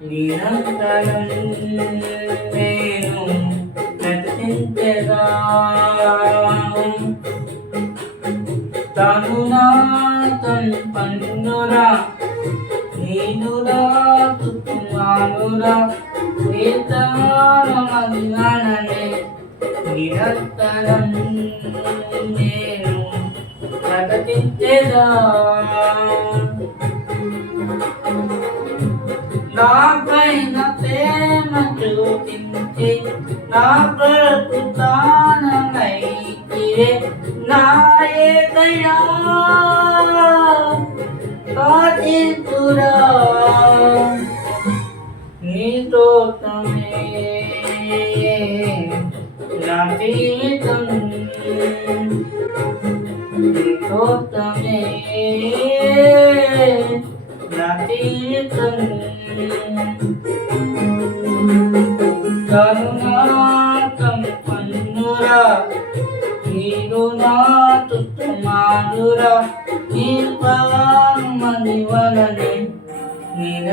నిరంతరం నేను ప్రకటించగా తనునా తన్ పన్నురా నీదురా తుమానురా నీ నిరంతరం నేను ప్రకటించేదా ಕಿರೆ ನಾಯೇ ದಯಾ ಕಾಜಿಪುರ ನೀತೋ ತಮೆ ನಾಪೀತಂ ನೀತೋ ತಮೆ ನಾಪೀತಂ ಕರುಣ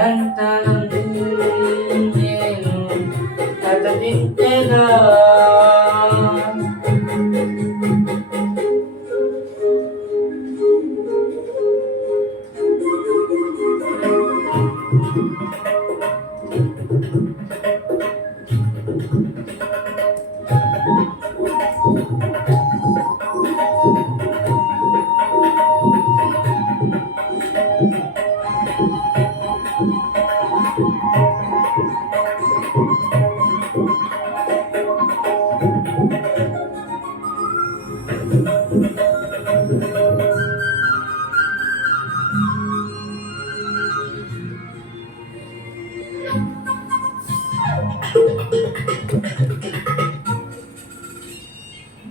నిరంతరం నేను కథించగా ఏనాడు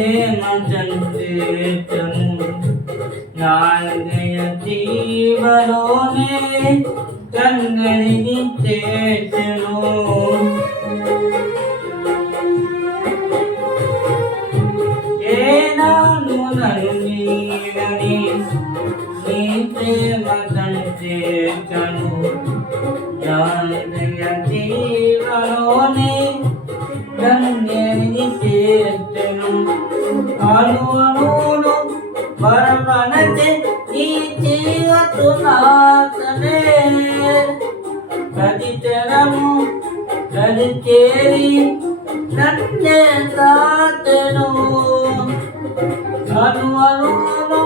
నీ నాయ జీవలోనే కన్నడిని చేసెను ఏనాడు నన్ను నీడని నీ ప్రేమ చంపేతను జీవలోనే అను అనును ఈ జీవతు నాతనే కదితరము కదిచేరి నన్నే తాతను అను అనును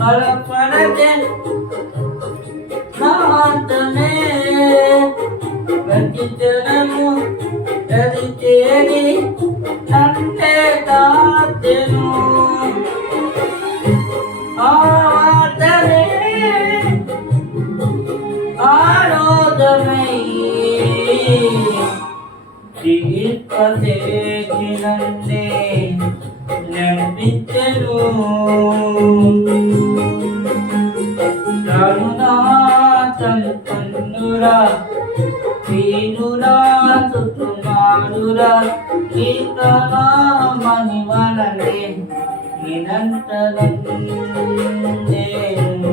వరవనతే నాతనే ప్రతిచరము ప్రతిచేరి జీవితేకినందే నడిపించను కరుణాతం కన్నురా వీనురా తుమారురా గీతనామని వలనే నిరంతరం నేను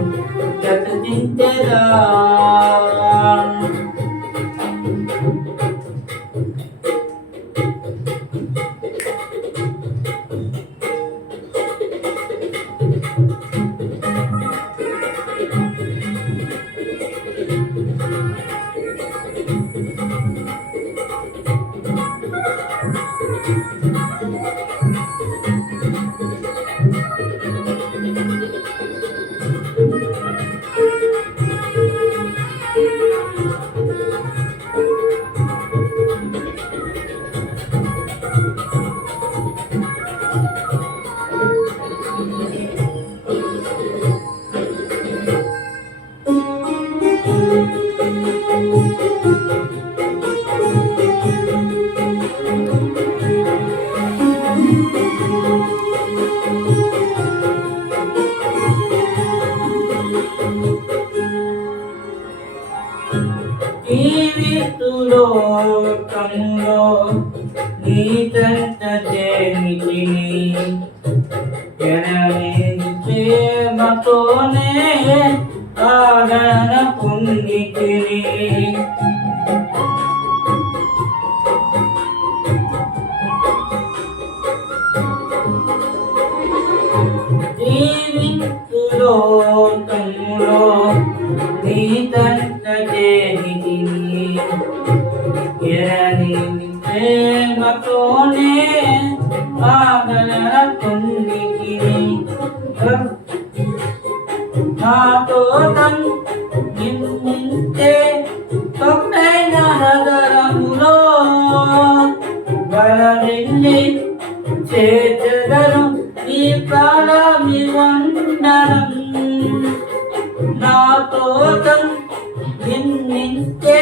நீ தந்ததே மிதினி புண்ணிக்கிறேன். నాతో నిన్నింటే తొక్కైన నగరములో బలరెల్లి చేతదను ఈ ప్రాణమి వండనం. నాతో నిన్నింటే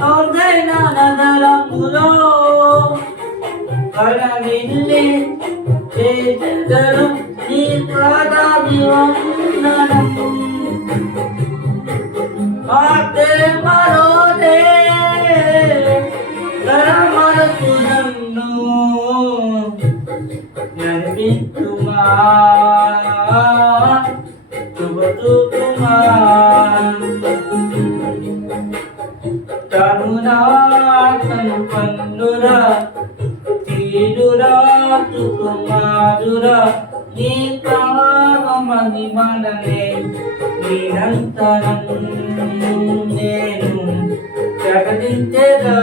తొక్కైన నగరములో పన్నురా తీరురా నీ ప్రాణమని మననే నిరంతరం నేను ప్రకటించరా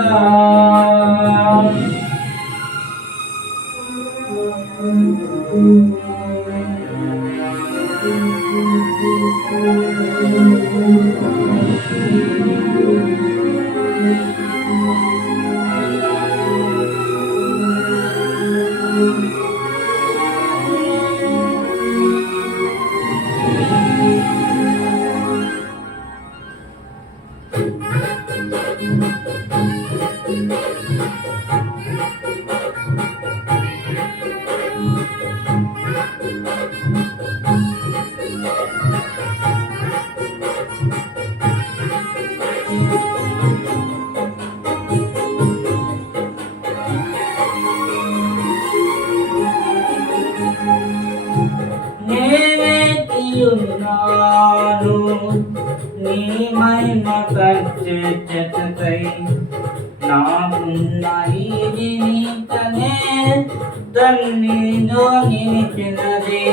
తీయున్నాను నీ మహిమ కచ్చై నాకున్న ఈ జీవితమే తన్నిలో నిలిచినది.